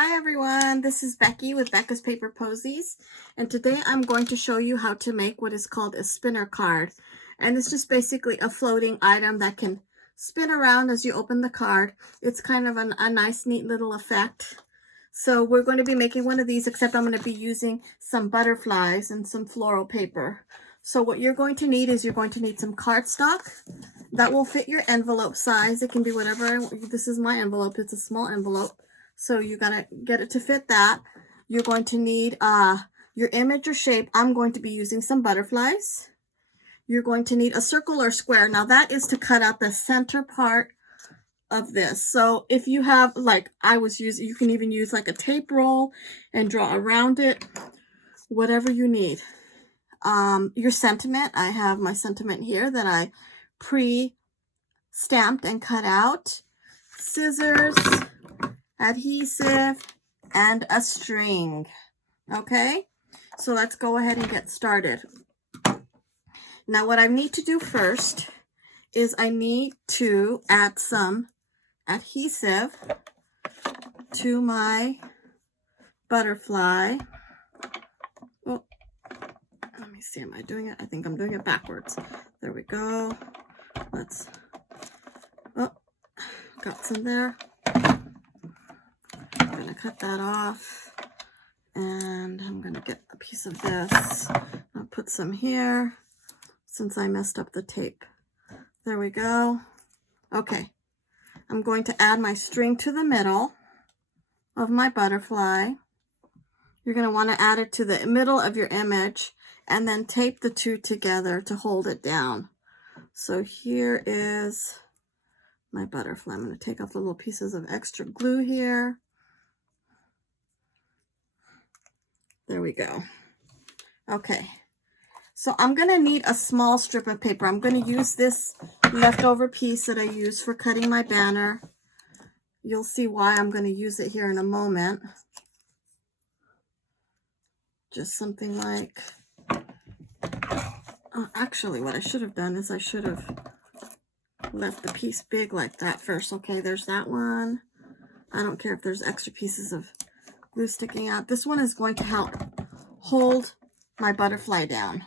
Hi everyone, this is Becky with Becca's Paper Posies, and today I'm going to show you how to make what is called a spinner card. And it's just basically a floating item that can spin around as you open the card. It's kind of a nice, neat little effect. So we're going to be making one of these, except I'm going to be using some butterflies and some floral paper. So what you're going to need is you're going to need some cardstock that will fit your envelope size. It can be whatever. This is my envelope. It's a small envelope. So you gotta get it to fit that. You're going to need your image or shape. I'm going to be using some butterflies. You're going to need a circle or square. Now that is to cut out the center part of this. So if you have, like I was using, you can even use like a tape roll and draw around it, whatever you need. Your sentiment, I have my sentiment here that I pre-stamped and cut out. Scissors, adhesive, and a string. Okay, so let's go ahead and get started. Now what I need to do first is I need to add some adhesive to my butterfly. Oh, let me see, am I doing it? I think I'm doing it backwards. There we go. Let's, oh, got some there. I'm going to cut that off, and I'm going to get a piece of this. I'll put some here since I messed up the tape. There we go. Okay, I'm going to add my string to the middle of my butterfly. You're going to want to add it to the middle of your image and then tape the two together to hold it down. So here is my butterfly. I'm going to take off the little pieces of extra glue here. There we go. Okay, so I'm going to need a small strip of paper. I'm going to use this leftover piece that I used for cutting my banner. You'll see why I'm going to use it here in a moment. Just something like, actually what I should have done is I should have left the piece big like that first. Okay, there's that one. I don't care if there's extra pieces of glue sticking out. This one is going to help hold my butterfly down.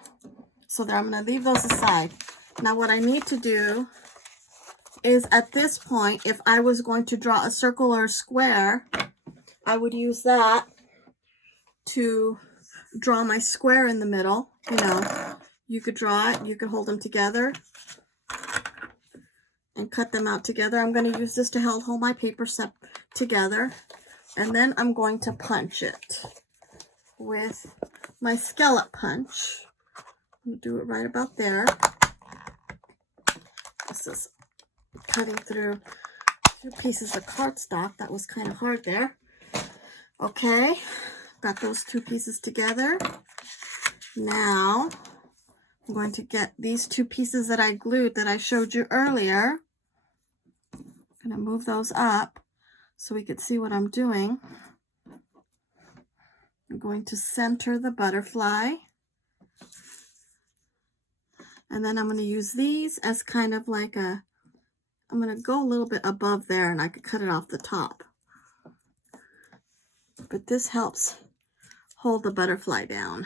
So there, I'm going to leave those aside. Now what I need to do is, at this point, if I was going to draw a circle or a square, I would use that to draw my square in the middle. You know, you could draw it, you could hold them together and cut them out together. I'm going to use this to help hold my paper set together. And then I'm going to punch it with my scallop punch. I'm going to do it right about there. This is cutting through 2 pieces of cardstock. That was kind of hard there. Okay, got those 2 pieces together. Now I'm going to get these 2 pieces that I glued that I showed you earlier. I'm going to move those up so we could see what I'm doing. I'm going to center the butterfly. And then I'm going to use these as kind of like a, I'm going to go a little bit above there, and I could cut it off the top. But this helps hold the butterfly down.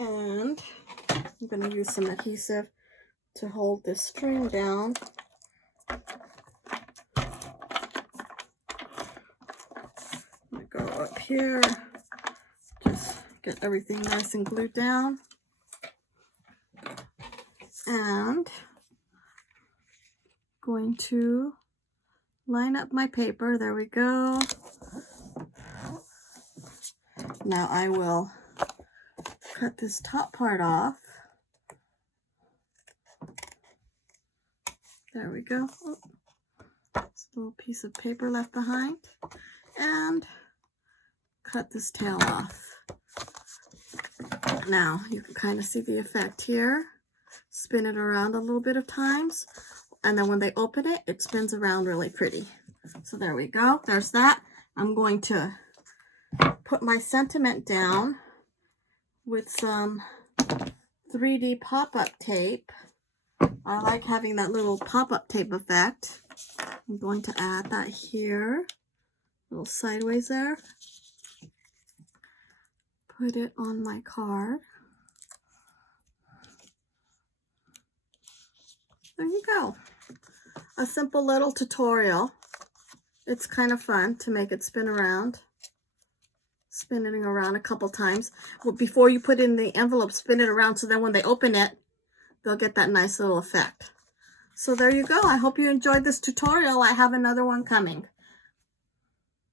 And I'm going to use some adhesive to hold this string down. I'm going to go up here, just get everything nice and glued down. And going to line up my paper. There we go. Now I will cut this top part off. There we go. Oh, there's a little piece of paper left behind. And cut this tail off. Now you can kind of see the effect here. Spin it around a little bit of times, and then when they open it, it spins around really pretty. So there we go. There's that. I'm going to put my sentiment down with some 3D pop-up tape. I like having that little pop-up tape effect. I'm going to add that here, a little sideways there. Put it on my card. There you go. A simple little tutorial. It's kind of fun to make it spin around. Spinning around a couple times. Well, before you put it in the envelope, spin it around so then when they open it, they'll get that nice little effect. So there you go. I hope you enjoyed this tutorial. I have another one coming.